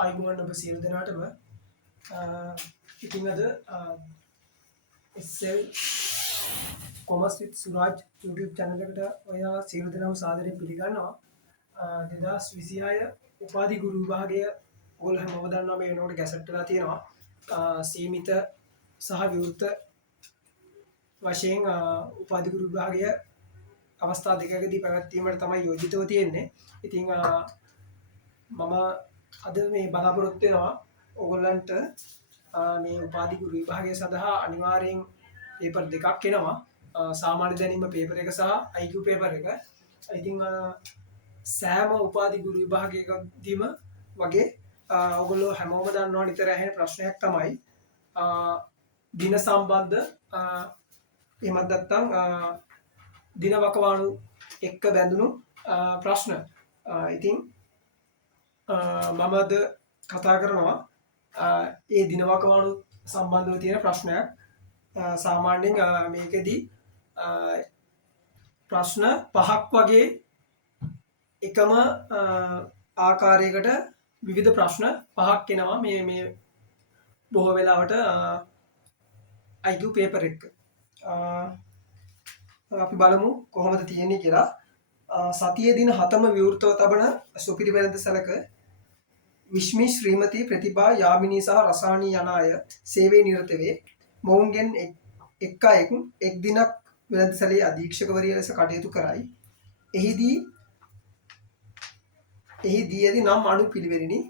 ආයුබෝවන් ඔබ සියලු දෙනාටම ඉතින් අද SL commerce with Suraj YouTube channel එකට ඔයාලා සියලු දෙනාම සාදරයෙන් පිළිගන්නවා. 2026 උපාධි ගුරු විභාගය ඔයගොල්ලෝ හැමෝම දන්නවා මේ වෙනකොට ගැසට් වෙලා තියෙනවා. සීමිත සහ විවෘත වශයෙන් උපාධි ගුරු විභාගය අවස්ථා දෙකකදී පැවැත්වීමට තමයි යෝජිතව තියෙන්නේ. ඉතින් මම අද මේ බලාපොරොත්තු වෙනවා ඕගොල්ලන්ට මේ උපාධි ගුරු විභාගය සඳහා අනිවාර්යෙන් පේපර් දෙකක් එනවා. සාමාන්‍ය දැනීම පේපර් එක සහ IQ පේපර් එක. ඉතින් සෑම උපාධි ගුරු විභාගයකදීම වගේ ඔයගොල්ලෝ හැමෝම දන්නවා නිතර ඇහෙන ප්‍රශ්නයක් තමයි දින සම්බන්ධ එහෙමත් නැත්නම් දින වකවානු එක්ක බැඳුණු ප්‍රශ්න. ඉතින් මම අද කතා කරනවා ඒ දින වකවානු සම්බන්ධව තියෙන ප්‍රශ්නයක්. සාමාන්‍යයෙන් මේකෙදි ප්‍රශ්න පහක් වගේ එකම ආකාරයකට විවිධ ප්‍රශ්න පහක් එනවා මේ බොහෝ වෙලාවට IQ පේපර් එක. අපි බලමු කොහොමද තියෙන්නේ කියලා. සතියේ දින 7ම විවෘතව තබන සුපිරි වෙළඳ සැලක විශ්මි ශ්‍රීමති ප්‍රතිභා යාමිනී සහ රසානී යන අය සේවයේ නිරත වේ. මොවුන්ගෙන් එක් අයෙක් එක් දිනක් වෙළඳසැලේ අධීක්ෂකවරිය ලෙස කටයුතු කරයි. එහිදී ඇති නම් අනු පිළිවෙලිනි.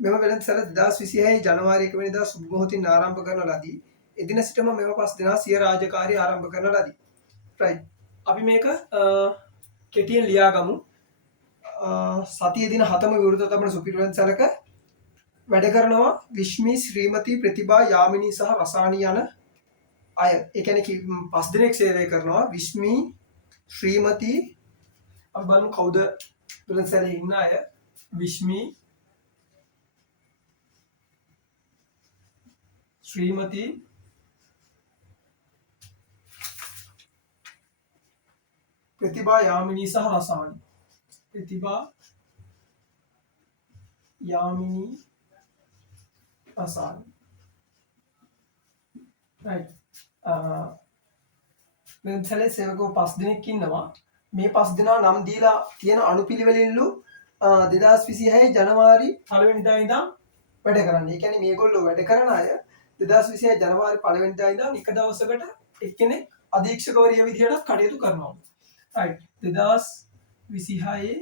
මෙම වෙළඳසැල 2026 ජනවාරි 1 වෙනිදා සුබ මොහොතින් ආරම්භ කරන ලදී. එදින සිටම මෙම 5 දෙනා සිය රාජකාරී ආරම්භ කරන ලදී. right. අපි මේක කෙටියෙන් ලියාගමු. සතියේ දින 7ම විවෘතව තබන සුපිරි වෙළඳසැලක වැඩ කරනවා විශ්මි ශ්‍රීමති ප්‍රතිභා යාමිනී සහ රසානී යන අය. ඒ කියන්නේ 5 දිනක් සේවය කරනවා. විශ්මි ශ්‍රීමති අපි බලමු කවුද වෙළඳසැලේ ඉන්න අය. විශ්මි ශ්‍රීමති ප්‍රතිභා යාමිනී සහ රසානී. ප්‍රතිභා යාමිනී රසානී. right. වෙළඳසැලේ සේවකව 5 දෙනෙක් ඉන්නවා. මේ 5 දෙනා නම් දීලා තියෙන අනුපිළිවෙලින්ලු 2026 ජනවාරි 1 වෙනිදා ඉඳන් වැඩ කරන්නේ. ඒ කියන්නේ මේගොල්ලෝ වැඩ කරන අය 2026 ජනවාරි 1 වෙනිදා ඉඳන් එක දවසකට එක්කෙනෙක් අධීක්ෂකවරිය විදිහට කටයුතු කරනවා. right. 2026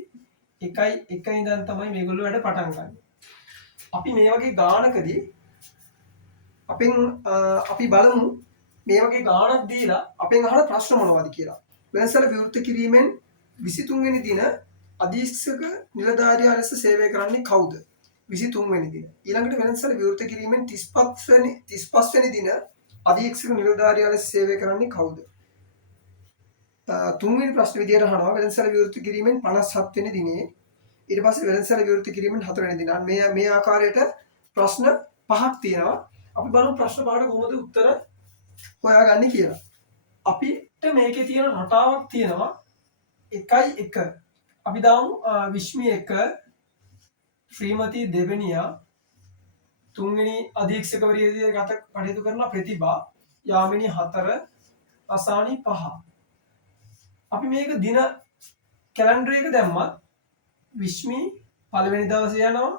1 ඉඳන් තමයි මේගොල්ලෝ වැඩ පටන් ගන්න. අපි මේ වගේ ගානකදී අපි බලමු මේ වගේ ගානක් දීලා අපෙන් අහන ප්‍රශ්න මොනවද කියලා. වෙළඳසැල විවෘත කිරීමෙන් 23 වෙනි දින අධීක්ෂක නිලධාරියා ලෙස සේවය කරන්නේ කවුද? 23 වෙනි දින. ඊළඟට වෙළඳසැල විවෘත කිරීමෙන් 35 වෙනි දින අධීක්ෂක නිලධාරියා ලෙස සේවය කරන්නේ කවුද? තුන්වෙනි ප්‍රශ්න විදියට අහනවා වෙළඳසැල විවෘත කිරීමෙන් 57 වෙනි දිනේ. ඊට පස්සේ වෙළඳසැල විවෘත කිරීමෙන් 4 වෙනි දින. මේ ආකාරයට ප්‍රශ්න පහක් තියෙනවා. අපි බලමු ප්‍රශ්න පහට කොහොමද උත්තර හොයාගන්නේ කියලා. අපිට මේකේ තියෙන රටාවක් තියෙනවා 1 අපි දාමු විශ්මි 1 ශ්‍රීමති දෙවෙනියා තුන්වෙනි අධීක්ෂකවරිය විදිහට කටයුතු කරන ප්‍රතිභා යාමිනී 4 රසානී 5. අපි මේක දින කැලෙන්ඩර් එක දැම්මත් විශ්මි පළවෙනි දවසේ යනවා,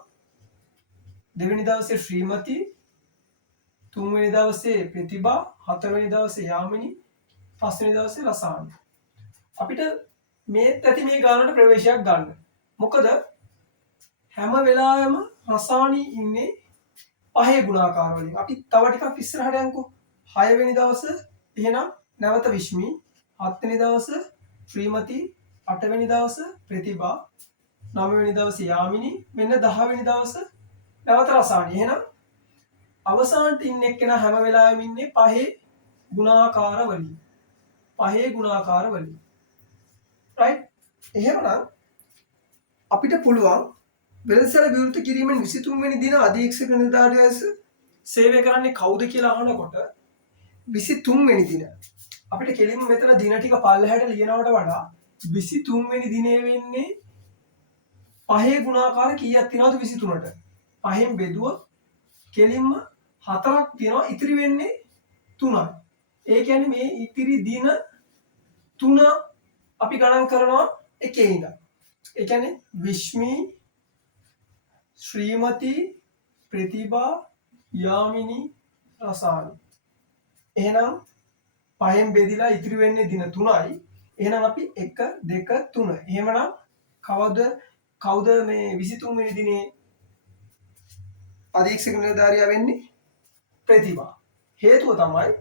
දෙවෙනි දවසේ ශ්‍රීමති, තුන්වෙනි දවසේ ප්‍රතිභා, හතරවෙනි දවසේ යාමිනී, පස්වෙනි දවසේ රසානී. අපිට මේත් ඇති මේ ගානට ප්‍රවේශයක් ගන්න. මොකද හැම වෙලාවෙම රසානී ඉන්නේ 5 ගුණාකාර වලින්. අපි තව ටිකක් ඉස්සරහට යන්කෝ. 6 වෙනි දවසේ එහෙනම් නැවත විශ්මි, 7 වෙනි දවසේ ශ්‍රීමති, 8 වෙනි දවසේ ප්‍රතිභා, 9 වෙනි දවසේ යාමිනී, මෙන්න 10 වෙනි දවසේ නැවත රසානී. එහෙනම් අවසානට ඉන්න එක්කෙනා හැම වෙලාවෙම ඉන්නේ 5 ගුණාකාර වලින්. 5 ගුණාකාර වලින්. right. එහෙමනම් අපිට පුළුවන් වෙළඳසැල විවෘත කිරීමෙන් 23 වෙනි දින අධීක්ෂක නිලධාරියා ලෙස සේවය කරන්නේ කවුද කියලා අහනකොට 23 වෙනි දින අපිට කෙලින්ම මෙතන දින ටික පල්ලෙහාට ලියනවට වඩා 23 වෙනි දිනේ වෙන්නේ 5 ගුණාකාර කීයක් තියනවද 23ට? 5න් බෙදුවොත් කෙලින්ම 4ක් තියෙනවා. ඉතිරි වෙන්නේ 3යි. ඒ කියන්නේ මේ ඉතිරි දින 3 අපි ගණන් කරනවා එකේ ඉඳන්. ඒ කියන්නේ විශ්මි, ශ්‍රීමති, ප්‍රතිභා, යාමිනි, රසායන. එහෙනම් 5න් බෙදිලා ඉතිරි වෙන්නේ දින 3යි. එහෙනම් අපි 1 2 3. එහෙමනම් කවුද මේ 23 වෙනි දිනේ අධීක්ෂක නිලධාරියා වෙන්නේ? ප්‍රතිභා. හේතුව තමයි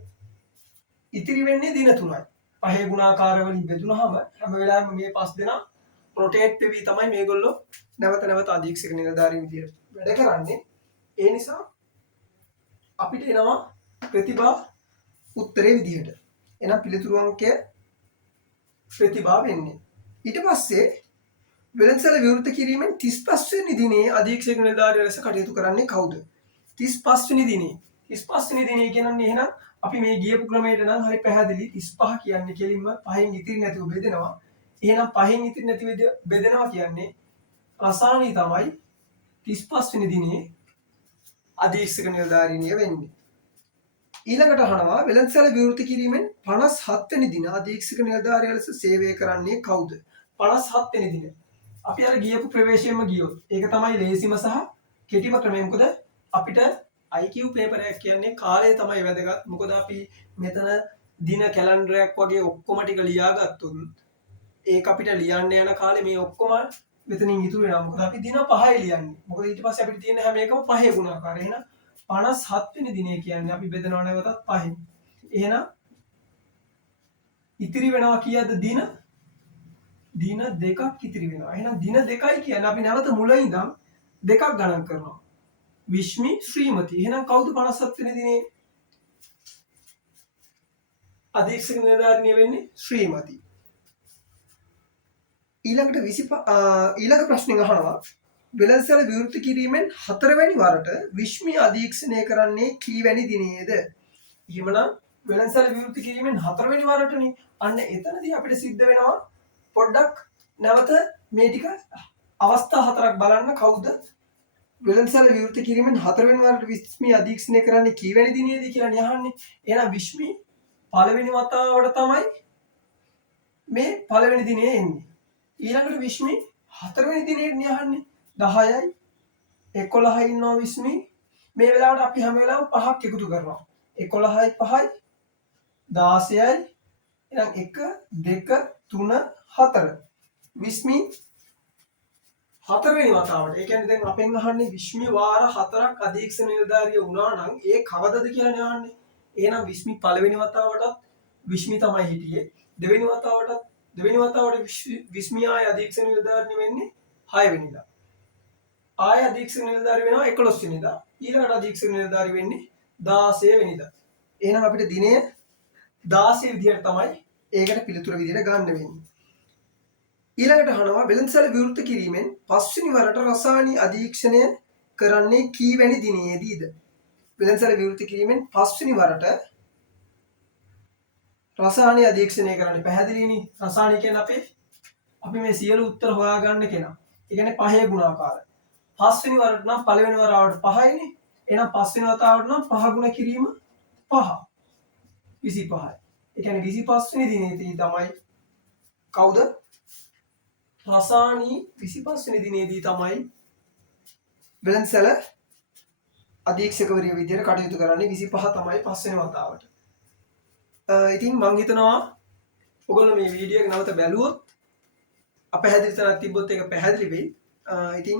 ඉතිරි වෙන්නේ දින 3යි. 5 ගුණාකාර වලින් බෙදුනහම හැම වෙලාවෙම මේ 5 දෙනා රොටේට් වෙවි තමයි මේගොල්ලෝ නැවත අධීක්ෂක නිලධාරින් විදියට වැඩ කරන්නේ. ඒ නිසා අපිට එනවා ප්‍රතිභා උත්තරේ විදිහට. එහෙනම් පිළිතුරු අංකය ප්‍රතිභා වෙන්නේ. ඊට පස්සේ වෙළඳසැල විවෘත කිරීමෙන් 35 වෙනි දිනේ අධීක්ෂක නිලධාරියා ලෙස කටයුතු කරන්නේ කවුද? 35 වෙනි දිනේ. 35 වෙනි දිනේ කියන්නේ එහෙනම් අපි මේ ගියපු ක්‍රමයට නම් හරි පැහැදිලි. 35 කියන්නේ කෙලින්ම 5න් ඉතිරි නැතිව බෙදෙනවා. එහෙනම් 5න් ඉතිරි නැතිව බෙදෙනවා කියන්නේ රසායනී තමයි 35 වෙනි දිනේ අධීක්ෂක නිලධාරිනිය වෙන්නේ. ඊළඟට අහනවා වෙළඳසැල විවෘත කිරීමෙන් 57 වෙනි දින අධීක්ෂක නිලධාරියා ලෙස සේවය කරන්නේ කවුද? 57 වෙනි දින. අපි අර ගියපු ප්‍රවේශයෙන්ම ගියොත් ඒක තමයි ලේසිම සහ කෙටිම ක්‍රමය. මොකද අපිට IQ පේපර් එකක් කියන්නේ කාලය තමයි වැදගත්. මොකද අපි මෙතන දින කැලෙන්ඩරයක් වගේ ඔක්කොම ටික ලියාගත්තොත් ඒක අපිට ලියන්න යන කාලේ මේ ඔක්කොම මෙතනින් ඉතුරු වෙනවා. මොකද අපි දින 5යි ලියන්නේ. මොකද ඊට පස්සේ අපිට තියෙන හැම එකම 5 ගුණාකාරය. එහෙනම් 57 වෙනි දිනේ කියන්නේ අපි බෙදනවා නැවතත් 5න්. එහෙනම් ඉතිරි වෙනවා කීයද දින? දින 2ක් ඉතිරි වෙනවා. එහෙනම් දින 2යි කියන්නේ අපි නැවත මුල ඉඳන් 2ක් ගණන් කරනවා. විශ්මි, ශ්‍රීමති. එහෙනම් කවුද 57 වෙනි දිනේ අධීක්ෂක නිලධාරිනිය වෙන්නේ? ශ්‍රීමති. ඊළඟ ප්‍රශ්නෙන් අහනවා වෙළඳසැල විවෘත කිරීමෙන් 4 වෙනි වරට විශ්මි අධීක්ෂණය කරන්නේ කීවැනි දිනේද? එහෙමනම් වෙළඳසැල විවෘත කිරීමෙන් 4 වෙනි වරටනේ. අන්න එතනදී අපිට සිද්ධ වෙනවා පොඩ්ඩක් නැවත මේ ටික අවස්ථා 4ක් බලන්න. කවුද වෙළඳසැල විවෘත කිරීමෙන් 4 වෙනි වරට විශ්මි අධීක්ෂණය කරන්නේ කීවැනි දිනේද කියලා අහන්නේ. එහෙනම් විශ්මි පළවෙනි වතාවට තමයි මේ පළවෙනි දිනේ එන්නේ. ඊළඟට විශ්මි 4 වෙනි දිනේ අහන්නේ. 10යි 11යි ඉන්නවා විශ්මි. මේ වෙලාවට අපි හැම වෙලාවෙම 5ක් එකතු කරනවා. 11යි 5යි 16යි. එහෙනම් 1 2 3 4. විශ්මි 4 වෙනි වතාවට. ඒ කියන්නේ දැන් අපෙන් අහන්නේ විශ්මි වාර 4ක් අධීක්ෂක නිලධාරිය වුණා නම් ඒ කවදද කියලා අහන්නේ. එහෙනම් විශ්මි පළවෙනි වතාවටත් විශ්මි තමයි හිටියේ. දෙවෙනි වතාවට විශ්මි ආය අධීක්ෂක නිලධාරිනිය වෙන්නේ 6 වෙනිදා. ආය අධීක්ෂක නිලධාරිය වෙනවා 11 වෙනිදා. ඊළඟට අධීක්ෂක නිලධාරිය වෙන්නේ 16 වෙනිදා. එහෙනම් අපිට දිනය 16 විදියට තමයි ඒකට පිළිතුර විදියට ගන්න වෙන්නේ. ඊළඟට අහනවා වෙළඳසැල විවෘත කිරීමෙන් 5 වෙනි වරට රසායනී අධීක්ෂණය කරන්නේ කීවැනි දිනේදීද? වෙළඳසැල විවෘත කිරීමෙන් 5 වෙනි වරට රසායනීය අධීක්ෂණය කරන්නේ පැහැදිලිනේ. රසායනික කියන්නේ අපි මේ සියලු උත්තර හොයාගන්න කෙනා. ඒ කියන්නේ 5 ගුණාකාර. 5 වෙනි වරට නම් පළවෙනි වතාවට 5යිනේ. එහෙනම් 5 වෙනි වතාවට නම් 5 ගුණ කිරීම 5. 25යි. ඒ කියන්නේ 25 වෙනි දිනේදී තමයි කවුද? රසායනී 25 වෙනි දිනේදී තමයි වෙළඳසැල අධීක්ෂකවරිය විදියට කටයුතු කරන්නේ. 25 තමයි 5 වෙනි වතාවට. ඉතින් මං හිතනවා ඔයගොල්ලෝ මේ වීඩියෝ එක නැවත බැලුවොත් අපහැදිලි තැනක් තිබ්බොත් ඒක පැහැදිලි වෙයි. ඉතින්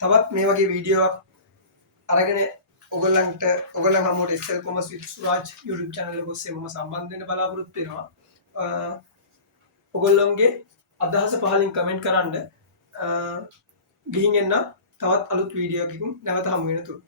තවත් මේ වගේ වීඩියෝවක් අරගෙන ඔයගොල්ලන් හැමෝට Excel Commerce with Suraj YouTube channel එක ඔස්සේ මම සම්බන්ධ වෙන්න බලාපොරොත්තු වෙනවා. ඔයගොල්ලන්ගේ අදහස පහලින් කමෙන්ට් කරන්න. ගිහින් එන්න තවත් අලුත් වීඩියෝ එකකින් නැවත හමු වෙනතුරු